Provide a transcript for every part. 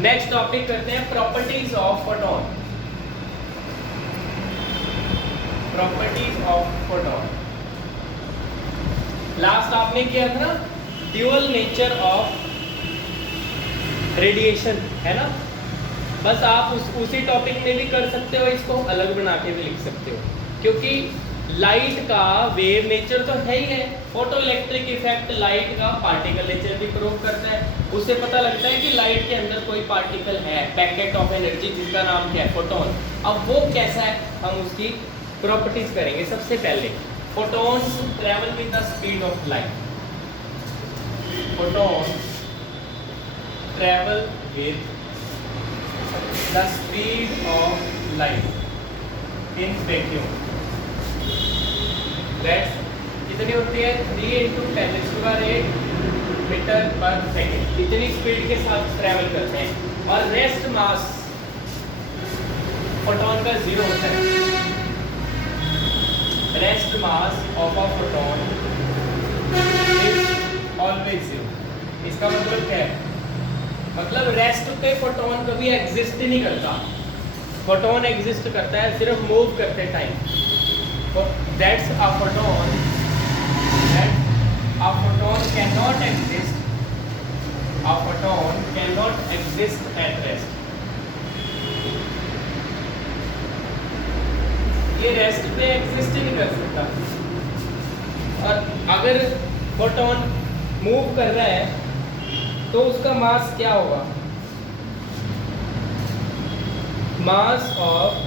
Next topic करते हैं properties of photon. Properties of photon last आपने किया था ना, ड्यूअल नेचर ऑफ रेडिएशन, है ना। बस आप उसी टॉपिक में भी कर सकते हो, इसको अलग बना के भी लिख सकते हो, क्योंकि लाइट का वेव नेचर तो है ही है। फोटो इलेक्ट्रिक इफेक्ट लाइट का पार्टिकल नेचर भी प्रूव करता है। उससे पता लगता है कि लाइट के अंदर कोई पार्टिकल है, पैकेट ऑफ एनर्जी, जिसका नाम क्या है, फोटोन। अब वो कैसा है, हम उसकी प्रॉपर्टीज करेंगे। सबसे पहले photons travel with the speed of light. Photon travel with the speed of light in vacuum. That's कितनी होती है, 3 × 10⁸ मीटर पर सेकेंड। इतनी स्पीड के साथ ट्रेवल करते हैं। और रेस्ट मास फोटोन का 0 होता है। Rest mass of a photon is always 0। इसका मतलब क्या है, मतलब रेस्ट पे फोटोन कभी एग्जिस्ट ही नहीं करता। फोटोन एग्जिस्ट करता है सिर्फ मूव करते time. That's a photon. That a photon cannot exist. A photon cannot exist at rest. ये रेस्ट पे एग्जिस्ट ही नहीं कर सकता। और अगर फोटोन मूव कर रहा है तो उसका मास क्या होगा, मास ऑफ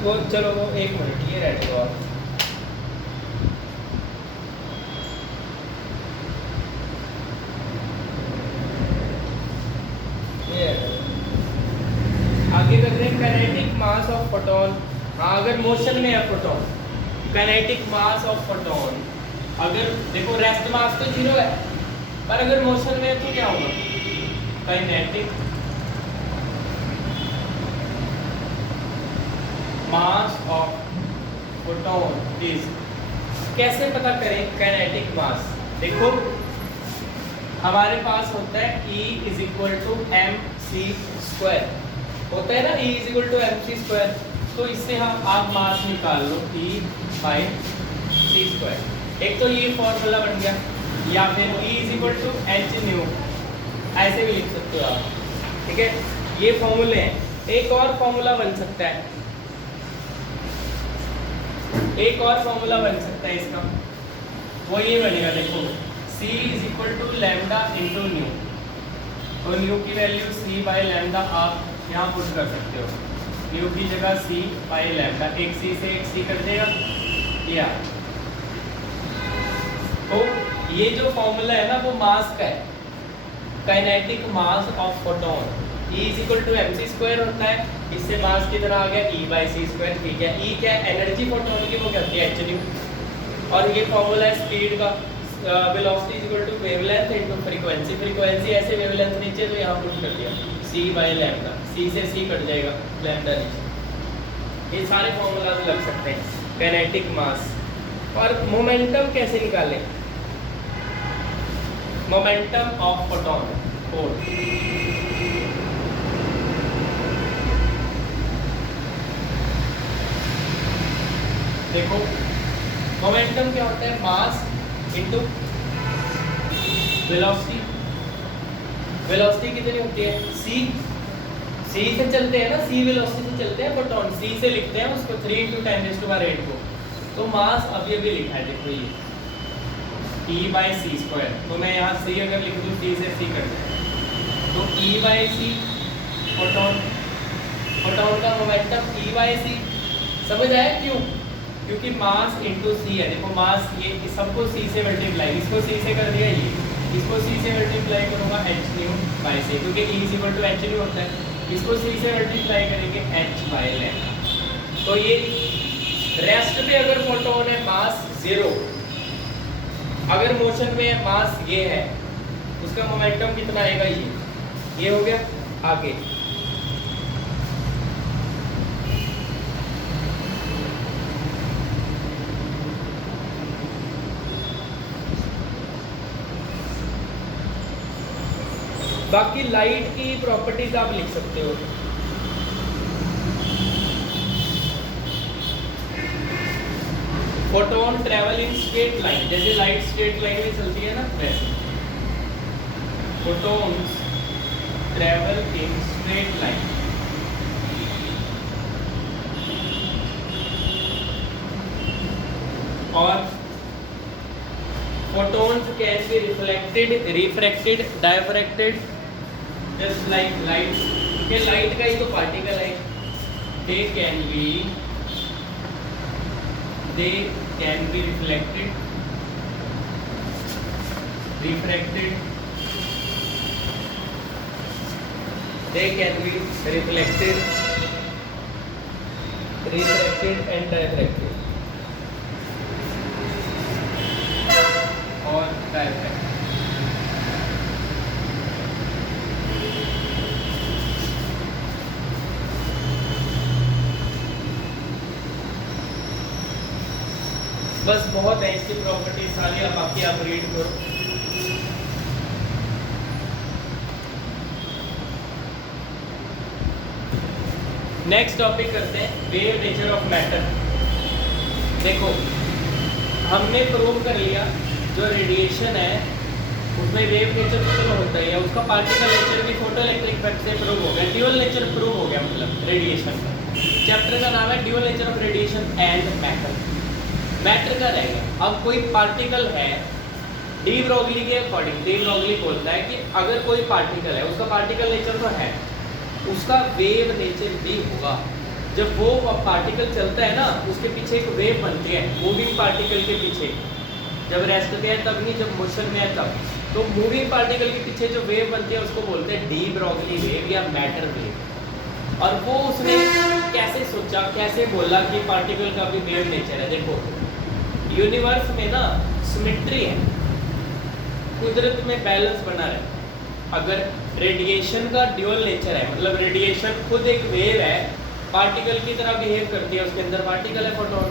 वो, चलो वो 1 मिनट ये रहने दो आप। आगे कर रहे हैं काइनेटिक मास ऑफ फोटोन। हाँ, अगर मोशन में है photon, kinetic mass of photon, अगर देखो रेस्ट मास तो 0 है, पर अगर मोशन में है तो क्या होगा, kinetic mass of photon is. कैसे पता करें काइनेटिक मास, देखो हमारे पास होता है E = mc² होता है ना, E = mc²। तो इससे हम आप मास निकाल लो E/c²। एक तो ये फॉर्मूला बन गया, या फिर E = hν, ऐसे भी लिख सकते हो आप, ठीक है। ये फॉर्मूले हैं। एक और फॉर्मूला बन सकता है, एक और फॉर्मूला बन सकता है इसका, वो ये बनेगा, देखो C = लैम्डा × न्यू। तो न्यू की वैल्यू C/λ आप यहाँ पुट कर सकते हो। न्यू की जगह C/λ, एक C से एक C कट देगा, या तो ये जो फॉर्मूला है ना वो मास का है, kinetic mass of photon. E = mc² होता है, इससे मास की तरह आ गया E/c², ठीक है। E क्या है, एनर्जी फोटोन की, वो कहती है hν। और ये फॉर्मूला है स्पीड का, वेलोसिटी = वेवलेंथ × फ्रीक्वेंसी। फ्रीक्वेंसी ऐसे वेवलेंथ नीचे, तो यहाँ पुट कर दिया C/λ, C से C कट जाएगा, लैम्डा नीचे। ये सारे फॉर्मूला लग सकते हैं काइनेटिक मास। और मोमेंटम कैसे निकालें, मोमेंटम ऑफ फोटोन, देखो मोमेंटम क्या होता है, मास इनटू वेलोसिटी। वेलोसिटी कितनी होती है, c से चलते हैं ना, c वेलोसिटी से चलते हैं फोटोन, c से लिखते हैं उसको 3 × 10⁸ को। तो मास अब ये भी लिखा है, देखो ये E/c²। तो मैं यहाँ c अगर लिख दूँ, c से c कर जाए, तो E/c फोटोन, फोटोन का मोमेंटम E/c। समझ आया क्यों, क्योंकि मास × c है। देखो मास, ये सबको c से मल्टीप्लाई, इसको c से कर दिया, ये इसको c से मल्टीप्लाई करूँगा hν/c, क्योंकि E = hν होता है। इसको c से मल्टीप्लाई करेंगे h/λ। तो ये रेस्ट पे अगर फोटोन है मास 0, अगर मोशन में मास ये है, उसका मोमेंटम कितना आएगा, ये हो गया। आगे बाकी लाइट की प्रॉपर्टीज आप लिख सकते हो। Photon travel in straight line, जैसे लाइट स्ट्रेट लाइन में चलती है ना वैसे। Photons travel in straight line. और photons can be reflected, refracted, diffracted, just like light। ये लाइट का ही तो पार्टिकल है। they can be reflected, refracted, they can be reflected, refracted and diffracted और डायफ्रैक्ट। बस बहुत है इसकी प्रॉपर्टी सारी, अब बाकी आप रीड करो। नेक्स्ट टॉपिक करते हैं वेव नेचर ऑफ मैटर। देखो हमने प्रूव कर लिया जो रेडिएशन है उसमें वेव नेचर तो चलो होता है, या उसका पार्टिकल नेचर भी फोटो इलेक्ट्रिक इफेक्ट से प्रूव हो गया, ड्यूअल नेचर प्रूव हो गया। मतलब रेडिएशन का चैप्टर का नाम है dual nature of radiation and matter. Matter का रहेगा। अब कोई पार्टिकल है, डी ब्रोगली के अकॉर्डिंग, डी ब्रोगली बोलता है कि अगर कोई पार्टिकल है उसका पार्टिकल नेचर तो है, उसका वेव नेचर भी होगा। जब वो पार्टिकल चलता है ना उसके पीछे एक वेव बनती है, मूविंग पार्टिकल के पीछे, जब रेस्ट पे है तब नहीं, जब मोशन में है तब। तो मूविंग पार्टिकल के पीछे जो वेव बनती है उसको बोलते हैं डी ब्रोगली वेव या मैटर वेव। और वो उसने कैसे सोचा, कैसे बोला कि पार्टिकल का भी वेव नेचर है। देखो यूनिवर्स में ना सिमेट्री है, कुदरत में बैलेंस बना रहे। अगर रेडिएशन का ड्यूअल नेचर है, मतलब रेडिएशन खुद एक वेव है, पार्टिकल की तरह बिहेव करती है, उसके अंदर पार्टिकल है फोटोन।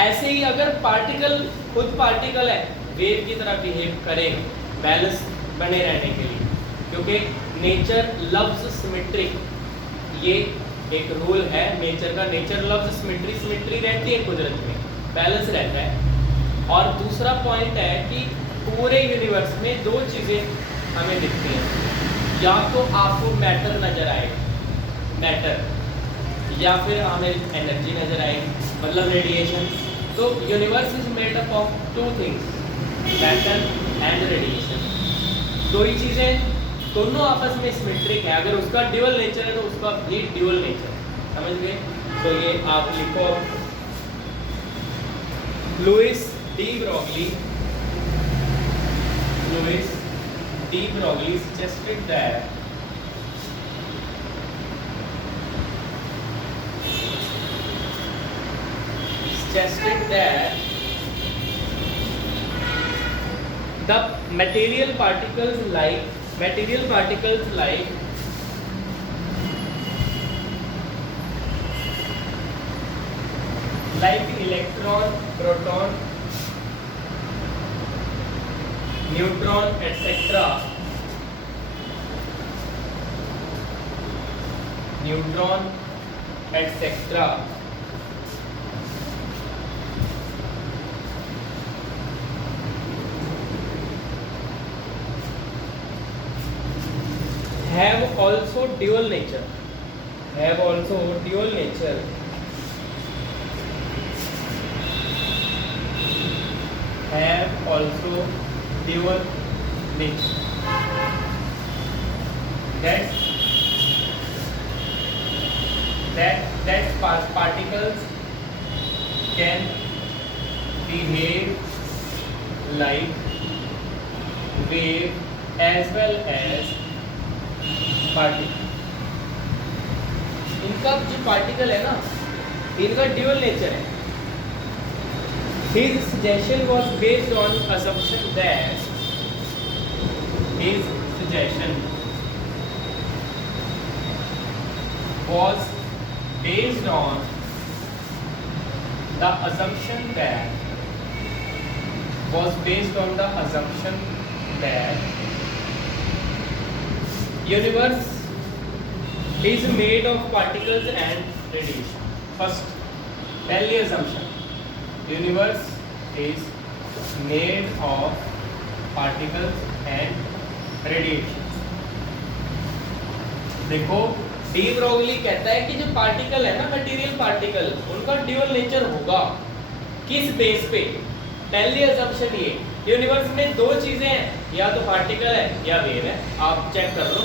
ऐसे ही अगर पार्टिकल खुद पार्टिकल है, वेव की तरह बिहेव करेगा बैलेंस बने रहने के लिए, क्योंकि नेचर लव्स सिमेट्री। ये एक रूल है नेचर का, नेचर लव्स सिमेट्री। सिमेट्री रहती है कुदरत में, बैलेंस रहता है। और दूसरा पॉइंट है कि पूरे यूनिवर्स में दो चीज़ें हमें दिखती हैं, या तो आपको मैटर नजर आएगा, मैटर, या फिर हमें एनर्जी नजर आएगी, मतलब रेडिएशन। तो universe is made up of two things, matter and radiation. दो ही चीज़ें, दोनों आपस में सिमेट्रिक है। अगर उसका ड्यूअल नेचर है तो उसका भी ड्यूअल नेचर, समझ गए। तो ये आप लिखो, Louis de Broglie, Louis de Broglie suggested that the material particles like electron, proton, neutron, etc. have also dual nature, have also dual nature, have also dual nature. That particles can behave like wave as well as particle. इनका जो particle है ना, इनका dual nature है। His suggestion was based on assumption that his suggestion was based on the assumption that universe is made of particles and radiation. First, पहली assumption, universe is made of particles and radiation. देखो de Broglie कहता है कि जो particle है ना, material particle, उनका dual nature होगा। किस बेस पे? पहली assumption ये, यूनिवर्स में दो चीजें हैं, या तो पार्टिकल है या वेव है। आप चेक कर लो,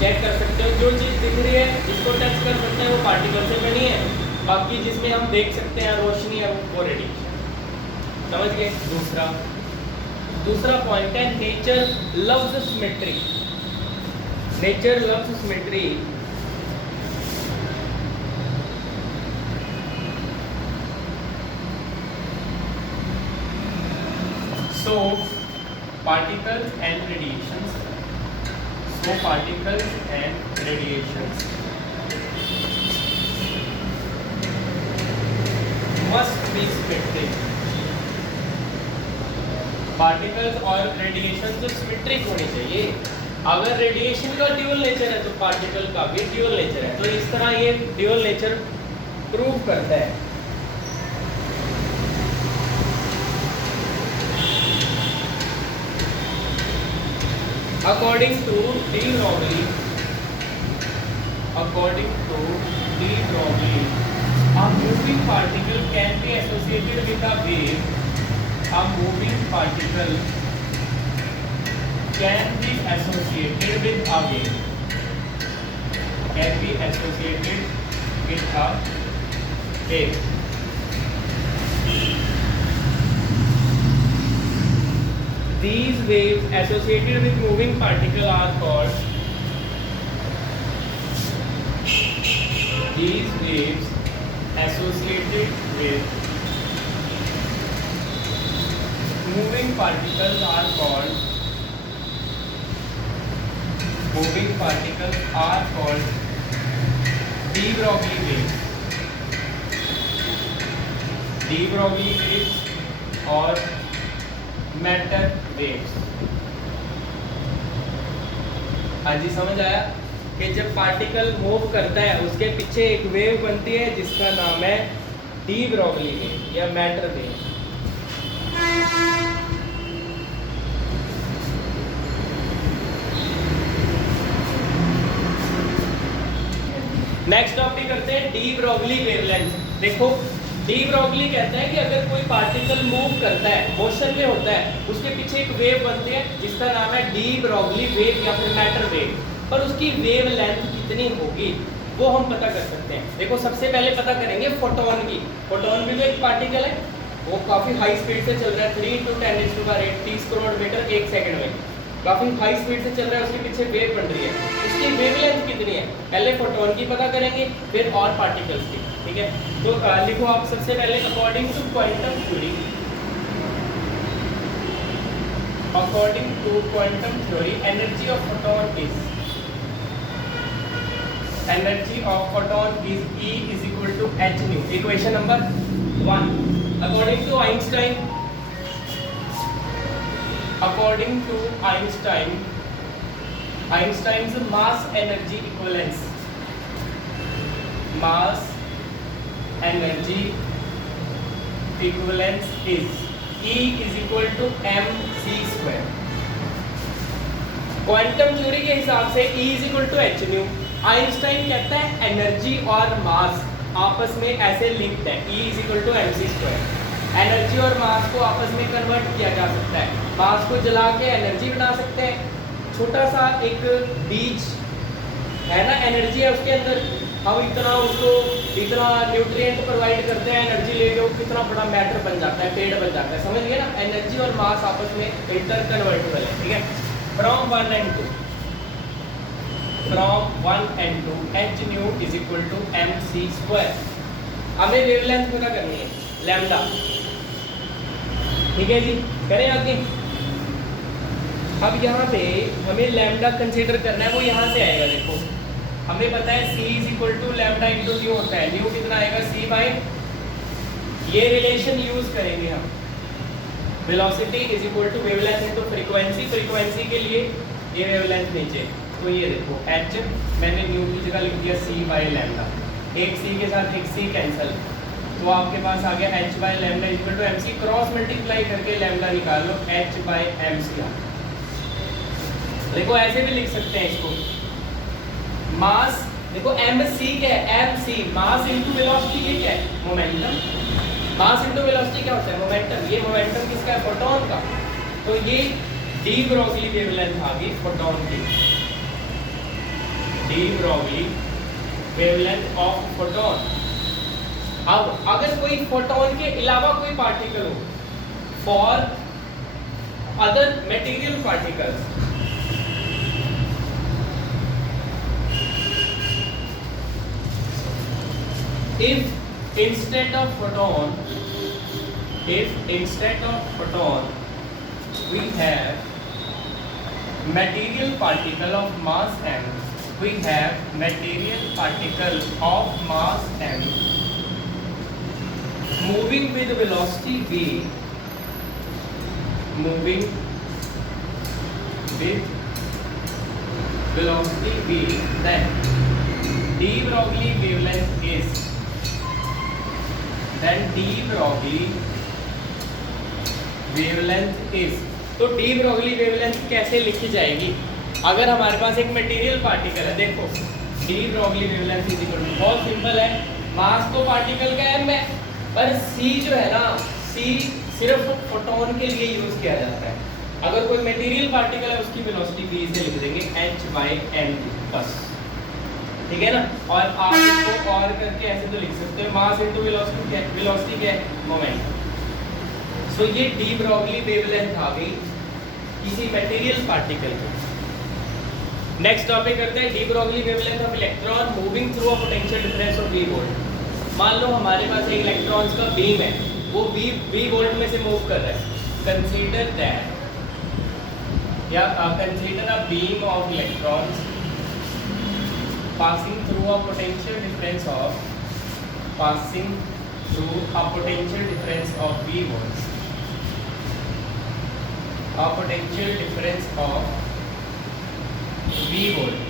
चेक कर सकते हो, जो चीज दिख रही है, जिसको टच कर सकते हैं, वो पार्टिकल से बनी है, बाकी जिसमें हम देख सकते हैं रोशनी है वो रेडिएशन। समझ गए? दूसरा पॉइंट है, nature loves symmetry. Nature loves symmetry. So particles and radiations must be symmetric. Particles और रेडिएशन तो सिमेट्रिक होनी चाहिए। अगर रेडिएशन का ड्यूअल नेचर है तो पार्टिकल का भी ड्यूअल नेचर है, तो इस तरह ये ड्यूअल नेचर प्रूव करता है। According to de Broglie, a moving particle can be associated with a wave. A moving particle can be associated with a wave. Can be associated with a wave. These waves associated with moving particle are called. These waves associated with moving particles are called. Moving particles are called de Broglie waves. De Broglie waves और matter waves. हाँ जी, समझ आया कि जब particle move करता है उसके पीछे एक वेव बनती है जिसका नाम है डी ब्रोगली वेव या मैटर वेव। नेक्स्ट टॉपिक करते हैं डी ब्रोगली वेवलेंथ। देखो डी ब्रोगली कहता है कि अगर कोई पार्टिकल मूव करता है, मोशन में होता है, उसके पीछे एक वेव बनती है जिसका नाम है डी ब्रोगली वेव या फिर मैटर वेव, पर उसकी वेव लेंथ कितनी होगी वो हम पता कर सकते हैं। देखो सबसे पहले पता करेंगे फोटोन की। फोटोन भी तो एक पार्टिकल है, वो काफ़ी हाई स्पीड से चल रहा है, 3 × 10⁸ 30 करोड़ मीटर एक सेकंड में, काफ़ी हाई स्पीड से चल रहा है, उसके पीछे वेव बन रही है। उसकी वेव लेंथ कितनी है? पहले फोटोन की पता करेंगे, फिर और पार्टिकल्स की। ठीक है, तो लिखो आप सबसे पहले according to quantum theory, energy of photon is E = h/nu। Equation number 1। According to Einstein's mass energy equivalence is E = mc²। Quantum theory के हिसाब से E = h/nu। आइंस्टाइन कहता है एनर्जी और मास आपस में ऐसे लिंक्ड है, E = mc²। एनर्जी और मास को आपस में कन्वर्ट किया जा सकता है, मास को जला के एनर्जी बना सकते हैं। छोटा सा एक बीज है ना, एनर्जी है उसके अंदर, हम इतना न्यूट्रिएंट प्रोवाइड करते हैं, एनर्जी लेके वो कितना बड़ा मैटर बन जाता है, पेड़ बन जाता है। समझ गए ना, एनर्जी और मास आपस में इंटर कन्वर्टेबल है। ठीक है, फ्रॉम 1 and 2 h/nu = mc²। हमें वेवलेंथ पता करनी है, लैम्डा। ठीक है जी, करें आगे। अब यहाँ पे हमें लैम्डा कंसीडर करना है, वो यहाँ से आएगा। देखो हमें पता है C = लैम्डा × न्यू होता है। न्यू कितना आएगा? C/, ये रिलेशन यूज करेंगे हम। Velocity = wavelength × frequency. फ्रीक्वेंसी के लिए ये वेवलेंथ नीचे, तो ये देखो h मैंने न्यू की जगह लिख दिया c बाय लैम्डा, एक c के साथ एक c कैंसिल, तो आपके पास आ गया h by lambda equal to mc, cross multiply करके लैम्डा निकाल लो, h बाय mc। देखो ऐसे भी लिख सकते हैं इसको, मास देखो mc क्या है, mc मास इनटू वेलोसिटी, ये क्या है मोमेंटम, मास इनटू वेलोसिटी क्या होता है मोमेंटम, ये मोमेंटम किसका है फोटोन का, तो ये डी ब्रोगली वेवलेंथ आ गई फोटोन की, de Broglie wavelength of photon. अब अगर कोई फोटोन के अलावा कोई पार्टिकल हो, for other material particles, if instead of photon we have material particle of mass m, we have material particle of mass m moving with velocity v, moving with velocity v, then de Broglie wavelength is, then de Broglie wavelength is, तो D Broglie wavelength कैसे लिखी जाएगी, अगर हमारे पास एक material particle है, देखो de Broglie wavelength is equal to, बहुत सिंपल है, मास तो पार्टिकल का m है, पर c जो है ना, c सिर्फ फोटोन के लिए यूज किया जाता है, अगर कोई मटेरियल पार्टिकल है उसकी वेलोसिटी v से लिख देंगे h बाय m बस, ठीक है ना। और आप इसको और करके ऐसे तो लिख सकते हो, मास इनटू वेलोसिटी क्या है, वेलोसिटी क्या है मोमेंटम। सो ये डी ब्रोगली वेवलेंथ आ गई किसी मटेरियल पार्टिकल की। नेक्स्ट टॉपिक करते हैं D Broglie wavelength of electron moving through a potential difference of v volt. मान लो हमारे पास एक इलेक्ट्रॉन्स का बीम है, वो v वोल्ट में से मूव कर रहा है, कंसीडर दैट, या consider a beam of electrons passing through a potential difference of v volts, a potential difference of v volt,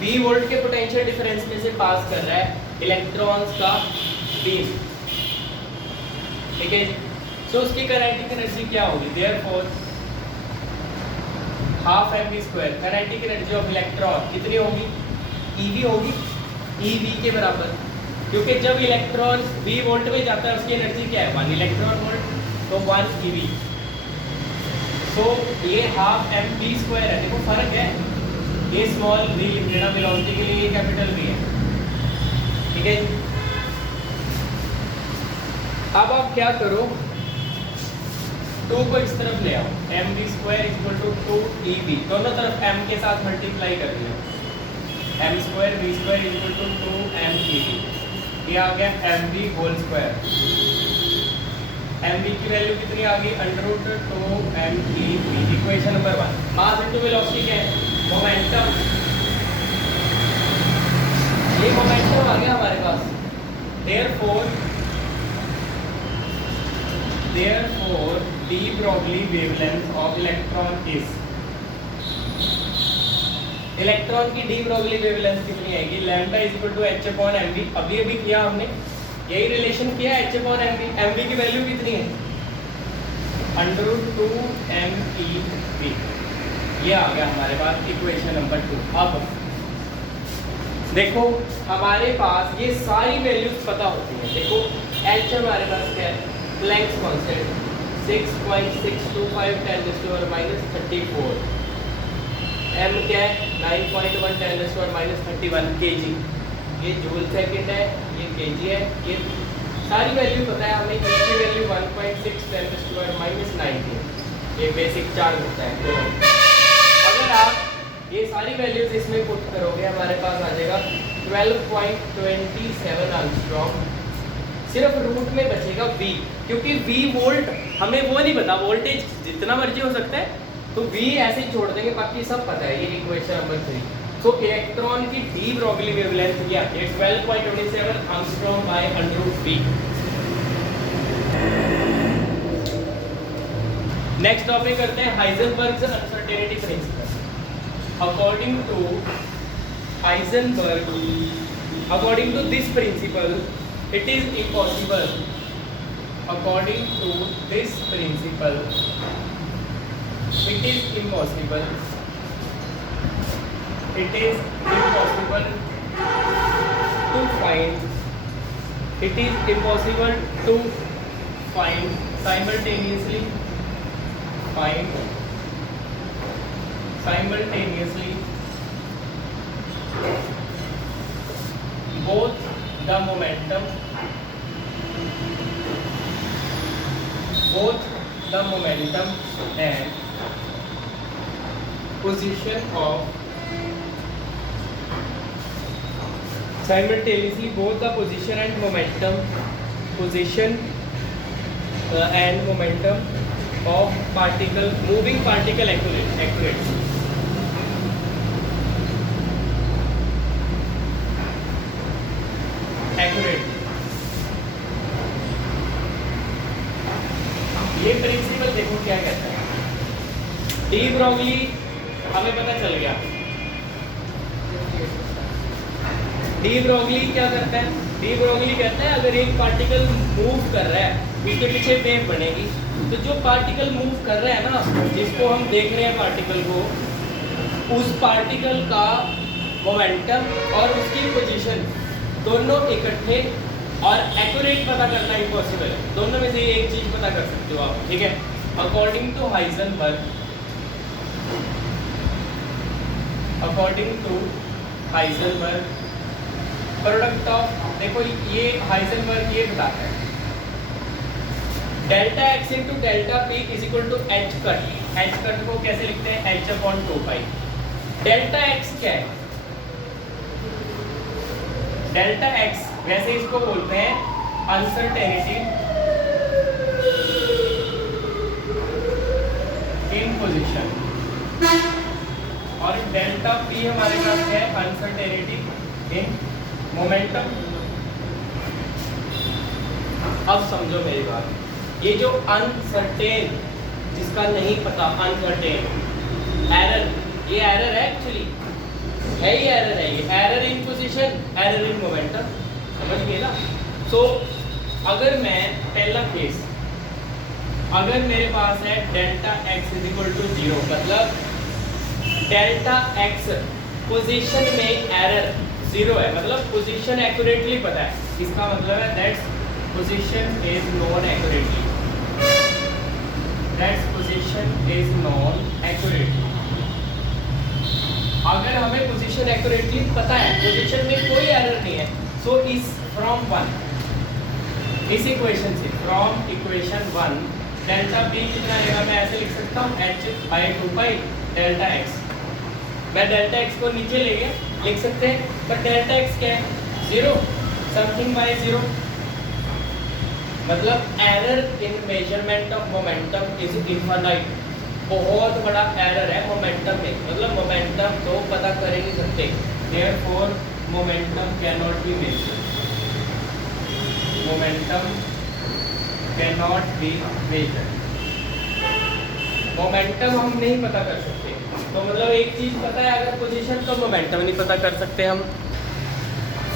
v volt के पोटेंशियल डिफरेंस में से पास कर रहा है इलेक्ट्रॉन्स का बीम, ठीक है। सो उसकी काइनेटिक एनर्जी क्या होगी, therefore half mv², kinetic energy of electron कितनी होगी, EV होगी, EV के बराबर, क्योंकि जब इलेक्ट्रॉन v वोल्ट में जाता है उसकी एनर्जी क्या है 1 इलेक्ट्रॉन वोल्ट, तो 1 EV। सो ये हाफ mv² है, देखो फर्क है, ये स्मॉल v लिख देना वेलोसिटी के लिए, ये कैपिटल V है, ठीक है। अब आप क्या करो, 2 को इस तरफ ले आओ, mv² इक्वल टू 2EV, दोनों तरफ m के साथ मल्टीप्लाई कर दिया, m² v² equal to 2mev, ये आ गया mv², mv की वैल्यू कितनी आ गई √2mev, equation number 1। Mass into velocity क्या है मोमेंटम, ये मोमेंटम आ गया हमारे पास, therefore de Broglie wavelength of electron is, electron की डी ब्रोगली वेवलेंथ कितनी आएगी, lambda is equal to h upon mv, अभी अभी किया हमने, यही रिलेशन किया h अपॉन mv, mv की वैल्यू कितनी है √2mev, ये आ गया हमारे पास इक्वेशन नंबर 2। अब देखो हमारे पास ये सारी वैल्यूज पता होती हैं, देखो h हमारे पास क्या है, प्लैंक्स कांस्टेंट 6.625 10⁻34, m क्या है 9.1 10⁻31 kg, ये जूल सेकंड है, ये kg है, ये सारी वैल्यू पता है हमें, की वैल्यू 1.6 10⁻19, ये बेसिक चार्ज होता है। अगर आप ये सारी वैल्यूज इसमें पुट करोगे हमारे पास आ जाएगा 12.27 एंगस्ट्रॉम, सिर्फ रूट में बचेगा v, क्योंकि v वोल्ट हमें वो नहीं पता, वोल्टेज जितना मर्जी हो सकता है, तो v ऐसे ही छोड़ देंगे, बाकी सब पता है, ये इक्वेशन नंबर 3। तो इलेक्ट्रॉन की डी ब्रोगली वेवलेंथ क्या है 12.27 angstrom by √v। Next topic करते हैं Heisenberg's uncertainty principle. according to Heisenberg, according to this principle, it is impossible. According to this principle, it is impossible. It is impossible to find. It is impossible to find simultaneously. Find simultaneously both the momentum and position of simultaneously both the position and momentum of moving particle accurate. ये principal देखो क्या कहता है। De Broglie हमें पता चल गया। De Broglie क्या करता है? डी ब्रोगली कहता है अगर एक पार्टिकल मूव कर रहा है, पीछे पीछे वेव बनेगी, तो जो पार्टिकल मूव कर रहा है ना, जिसको हम देख रहे हैं पार्टिकल को, उस पार्टिकल का मोमेंटम और उसकी पोजीशन दोनों इकट्ठे और एक्यूरेट पता करना इम्पॉसिबल है। दोनों में से एक चीज पता कर सकते हो आप, ठीक है। According to Heisenberg, product of, देखो ये हाइजेनबर्ग ये बताता है delta x into delta p is equal to h cut. H cut को कैसे लिखते हैं? H upon 2 pi. Delta x क्या है? डेल्टा एक्स वैसे इसको बोलते हैं अनसर्टेनिटी इन पोजीशन, और डेल्टा पी हमारे पास है अनसर्टेनिटी इन मोमेंटम। अब समझो मेरी बात, ये जो अनसर्टेन, जिसका नहीं पता, अनसर्टेन एरर, ये एरर है एक्चुअली, है ही एरर है। ये error in position, error in momentum, समझ गए ना। सो अगर मैं पहला केस, अगर मेरे पास है delta x is equal to 0, मतलब डेल्टा एक्स पोजीशन में एरर 0 है, मतलब पोजीशन एक्यूरेटली पता है, इसका मतलब है that's position is non accurately, that's position is non accurately. अगर हमें पोजीशन एक्यूरेटली पता है, पोजीशन में कोई एरर नहीं है, सो इस फ्रॉम 1, इस इक्वेशन से, फ्रॉम इक्वेशन 1 डेल्टा पी कितना आएगा? मैं ऐसे लिख सकता हूँ h/2 पाई डेल्टा एक्स। मैं डेल्टा एक्स को नीचे लेके लिख सकते हैं, पर डेल्टा एक्स क्या है? 0, समथिंग बाय 0, मतलब error in measurement of momentum is infinite. बहुत बड़ा एरर है मोमेंटम में, मतलब मोमेंटम तो पता कर ही नहीं सकते, therefore momentum can not be measured, momentum can not be measured. Momentum हम नहीं पता कर सकते, तो मतलब एक चीज पता है अगर पोजीशन, तो मोमेंटम नहीं पता कर सकते हम।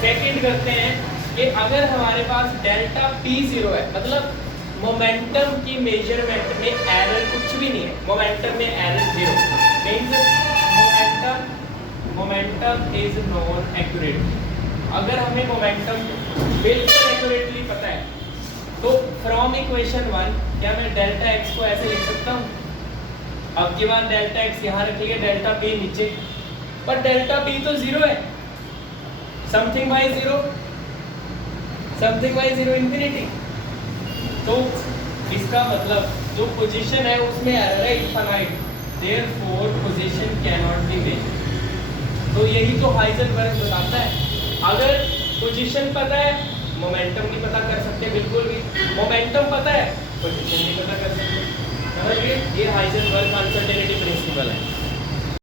सेकंड करते हैं कि अगर हमारे पास डेल्टा पी 0 है, मतलब मोमेंटम की मेजरमेंट में एरर कुछ भी नहीं है, मोमेंटम में error 0 means momentum is non accurate. अगर हमें मोमेंटम बिल्कुल एक्यूरेटली पता है, तो फ्रॉम इक्वेशन 1 क्या मैं डेल्टा एक्स को ऐसे लिख सकता हूँ? अब की बार डेल्टा एक्स यहाँ रखिए, डेल्टा पी नीचे, पर डेल्टा पी तो 0 है, something bye 0, something bye 0 infinity. तो इसका मतलब जो पोजीशन है उसमें एरर है infinite, therefore position can not be measured. तो यही तो हाइजेनबर्ग बताता है, अगर पोजीशन पता है, मोमेंटम नहीं पता कर सकते बिल्कुल भी, मोमेंटम पता है, पोजीशन नहीं पता कर सकते। समझ गए? ये हाइजेनबर्ग अनसर्टेनिटी प्रिंसिपल है।